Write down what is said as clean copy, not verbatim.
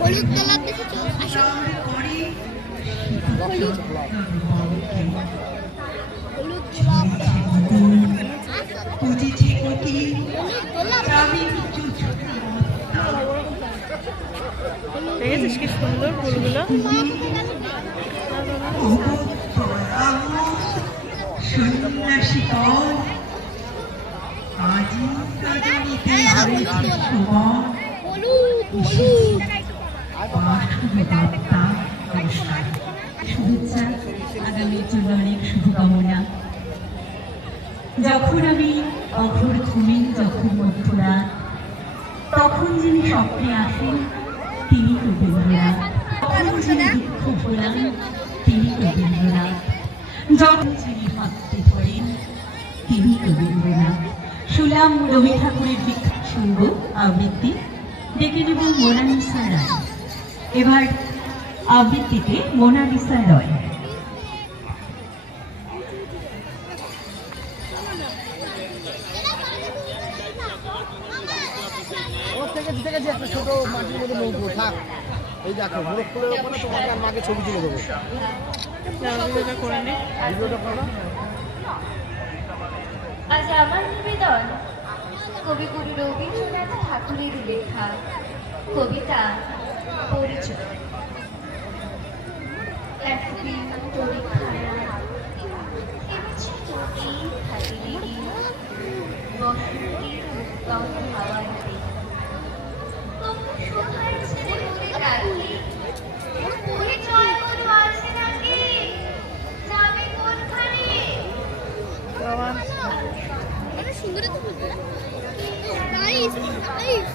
হলুদ কালার দেখেছো? আসো। হলুদ গোলাপ। দেখেছিস কি সুন্দর ফুলগুলো? শুভেচ্ছা, আগামীর জন্য অনেক শুভকামনা। যখন আমি অঘোর ঘুমি, যখন মধ্যরাত, তখন যিনি স্বপ্নে আসেন তিনি রবীন্দ্রনাথ। তখন যিনি দুঃখ ভোলান তিনি রবীন্দ্রনাথ। যখন যিনি ভাবতে ধরেন তিনি রবীন্দ্রনাথ। শুনলাম রবি ঠাকুরের বিখ্যাত শুনব আবৃত্তি, ডেকে নেব মোনালিসা রায়। এবার আবৃত্তিতে মোনালিসা রয়। একটা ছোট মাটির মধ্যে নৌকো থাক, এই দেখো গোরখপুরের ওখানে তোমাকে আর মাকে ছবি তুলে দেবো। আজ আমার নিবেদন কবিগুরু রবীন্দ্রনাথ ঠাকুরের লেখা কবিতা পরিচয়। একদিন পরীক্ষায় এবছর চটি থাকিনি বসন্তের উত্তম হাওয়াতে তোমরা সোহার ছেড়ে বলে ডাকি পরিচয় কোনো আছে নাকি? যাবে কোনখানে? সুন্দর তো নাইস নাইস